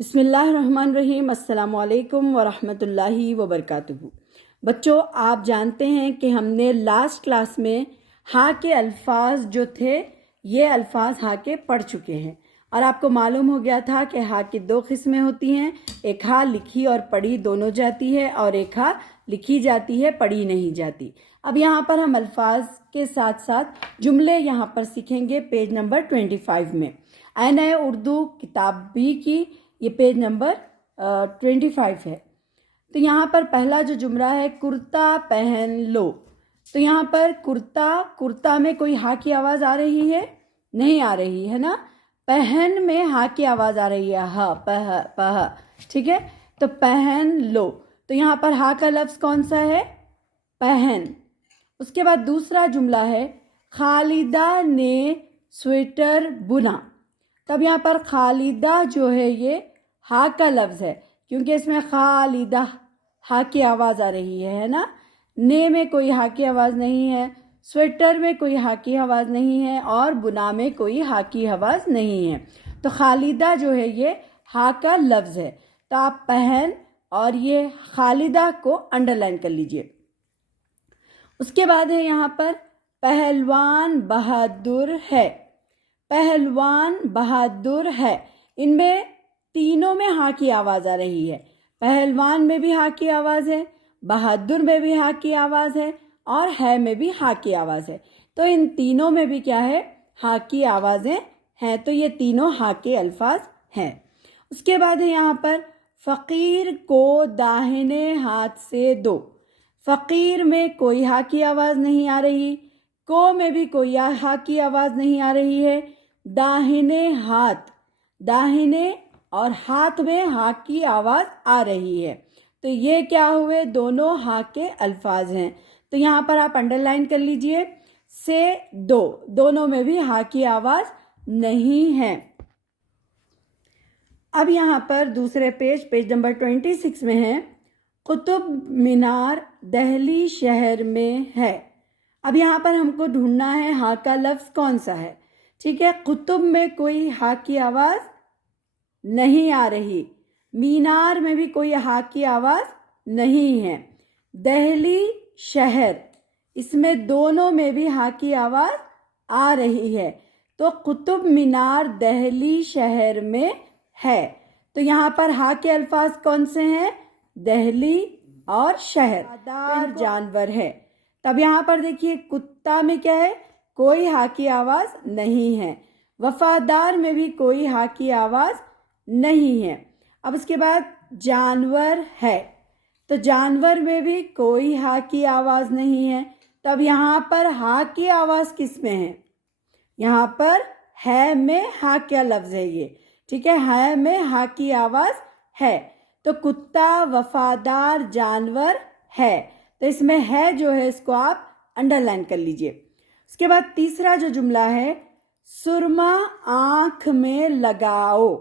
بسم اللہ الرحمن الرحیم۔ السلام علیکم ورحمۃ اللہ وبرکاتہ۔ بچوں، آپ جانتے ہیں کہ ہم نے لاسٹ کلاس میں ہاں کے الفاظ جو تھے یہ الفاظ ہاں کے پڑھ چکے ہیں، اور آپ کو معلوم ہو گیا تھا کہ ہاں کی دو قسمیں ہوتی ہیں، ایک ہاں لکھی اور پڑھی دونوں جاتی ہے، اور ایک ہاں لکھی جاتی ہے پڑھی نہیں جاتی۔ اب یہاں پر ہم الفاظ کے ساتھ ساتھ جملے یہاں پر سیکھیں گے پیج نمبر 25 میں۔ اے نئے اردو کتاب بھی کی یہ پیج نمبر 25 ہے۔ تو یہاں پر پہلا جو جملہ ہے کرتا پہن لو، تو یہاں پر کرتا میں کوئی ہاں کی آواز آ رہی ہے؟ نہیں آ رہی ہے نا۔ پہن میں ہاں کی آواز آ رہی ہے، ہاں پہ، ٹھیک ہے۔ تو پہن لو، تو یہاں پر ہاں کا لفظ کون سا ہے؟ پہن۔ اس کے بعد دوسرا جملہ ہے خالدہ نے سویٹر بنا۔ تب یہاں پر خالدہ جو ہے یہ ہاں کا لفظ ہے، کیونکہ اس میں خالدہ ہاں کی آواز آ رہی ہے نا۔ نے میں کوئی ہاں کی آواز نہیں ہے، سویٹر میں کوئی ہاں کی آواز نہیں ہے، اور بنا میں کوئی ہاں کی آواز نہیں ہے۔ تو خالدہ جو ہے یہ ہاں کا لفظ ہے۔ تو آپ پہن اور یہ خالدہ کو انڈر لائن کر لیجئے۔ اس کے بعد ہے یہاں پر پہلوان بہادر ہے۔ پہلوان بہادر ہے، ان میں تینوں میں ہاں کی آواز آ رہی ہے۔ پہلوان میں بھی ہاں کی آواز ہے، بہادر میں بھی ہاں کی آواز ہے، اور ہے میں بھی ہاں کی آواز ہے۔ تو ان تینوں میں بھی کیا ہے؟ ہاں کی آوازیں ہیں۔ تو یہ تینوں ہاں کے الفاظ ہیں۔ اس کے بعد ہے یہاں پر فقیر کو داہنے ہاتھ سے دو۔ فقیر میں کوئی ہاں کی آواز نہیں آ رہی، کو میں بھی کوئی ہاں کی آواز نہیں آ رہی ہے۔ داہنے ہاتھ، داہنے اور ہاتھ میں ہاں کی آواز آ رہی ہے۔ تو یہ کیا ہوئے؟ دونوں ہاں کے الفاظ ہیں۔ تو یہاں پر آپ انڈر لائن کر لیجئے، سے دو، دونوں میں بھی ہاں کی آواز نہیں ہے۔ اب یہاں پر دوسرے پیج نمبر 26 میں ہے قطب مینار دہلی شہر میں ہے۔ اب یہاں پر ہم کو ڈھونڈنا ہے ہاں کا لفظ کون سا ہے، ٹھیک ہے۔ قطب میں کوئی ہاں کی آواز نہیں آ رہی، مینار میں بھی کوئی ہاں کی آواز نہیں ہے، دہلی شہر اس میں دونوں میں بھی ہاں کی آواز آ رہی ہے۔ تو قطب مینار دہلی شہر میں ہے۔ تو یہاں پر ہاں کے الفاظ کون سے ہیں؟ دہلی اور شہر۔ وفادار جانور ہے۔ تب یہاں پر دیکھیے کتا میں کیا ہے؟ کوئی ہاں کی آواز نہیں ہے، وفادار میں بھی کوئی ہاں کی آواز نہیں ہے۔ اب اس کے بعد جانور ہے، تو جانور میں بھی کوئی ہاں کی آواز نہیں ہے۔ تب یہاں پر ہاں کی آواز کس میں ہے؟ یہاں پر ہے میں ہاں کیا لفظ ہے یہ، ٹھیک ہے، ہے میں ہاں کی آواز ہے۔ تو کتا وفادار جانور ہے، تو اس میں ہے جو ہے اس کو آپ انڈر لائن کر لیجئے۔ اس کے بعد تیسرا جو جملہ ہے سرما آنکھ میں لگاؤ،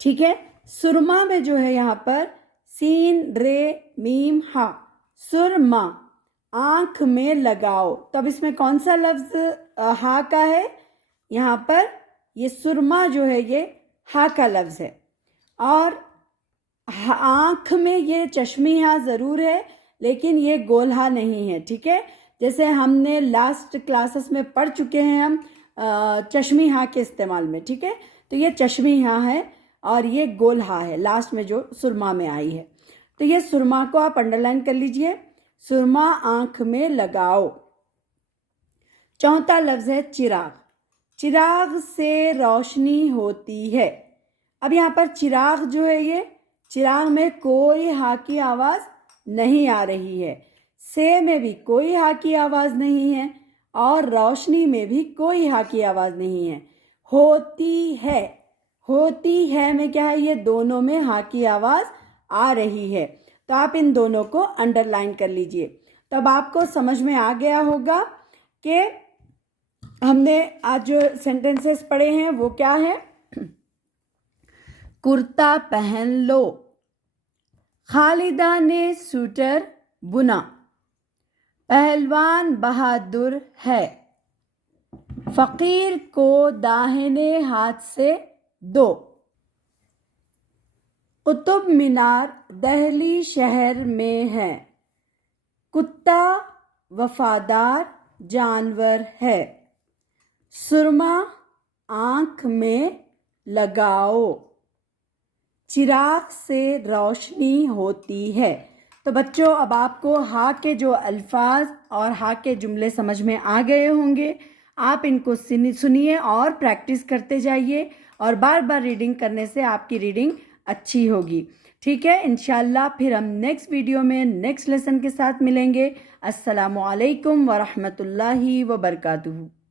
ٹھیک ہے۔ سرما میں جو ہے یہاں پر سین رے میم ہا، سرما آنکھ میں لگاؤ۔ تب اس میں کون سا لفظ ہاں کا ہے؟ یہاں پر یہ سرما جو ہے یہ ہاں کا لفظ ہے، اور آنکھ میں یہ چشمی ہاں ضرور ہے، لیکن یہ گول ہاں نہیں ہے، ٹھیک ہے۔ جیسے ہم نے لاسٹ کلاسز میں پڑھ چکے ہیں ہم چشمی ہاں کے استعمال میں، ٹھیک ہے۔ تو یہ چشمی ہاں ہے اور یہ گول ہاں ہے لاسٹ میں جو سرما میں آئی ہے۔ تو یہ سرما کو آپ انڈر لائن کر لیجئے، سرما آنکھ میں لگاؤ۔ چوتھا لفظ ہے چراغ۔ چراغ سے روشنی ہوتی ہے۔ اب یہاں پر چراغ جو ہے یہ چراغ میں کوئی ہاں کی آواز نہیں آ رہی ہے، سے میں بھی کوئی ہاں کی آواز نہیں ہے، اور روشنی میں بھی کوئی ہاں کی آواز نہیں ہے۔ ہوتی ہے، ہوتی ہے میں کیا ہے؟ یہ دونوں میں ہاں کی آواز آ رہی ہے۔ تو آپ ان دونوں کو انڈر لائن کر لیجئے۔ تب آپ کو سمجھ میں آ گیا ہوگا کہ ہم نے آج جو سینٹنسز پڑھے ہیں وہ کیا ہے؟ کرتا پہن لو، خالدہ نے سویٹر بنا، پہلوان بہادر ہے، فقیر کو داہنے ہاتھ سے دو۔ قطب مینار دہلی شہر میں ہے۔ کتا وفادار جانور ہے۔ سرما آنکھ میں لگاؤ، چراغ سے روشنی ہوتی ہے۔ تو بچوں اب آپ کو ہا کے جو الفاظ اور ہا کے جملے سمجھ میں آ گئے ہوں گے۔ آپ ان کو سنیے اور پریکٹس کرتے جائیے، اور بار بار ریڈنگ کرنے سے آپ کی ریڈنگ اچھی ہوگی۔ ٹھیک ہے، انشاءاللہ پھر ہم نیکسٹ ویڈیو میں نیکسٹ لیسن کے ساتھ ملیں گے۔ السلام علیکم ورحمۃ اللہ وبرکاتہ۔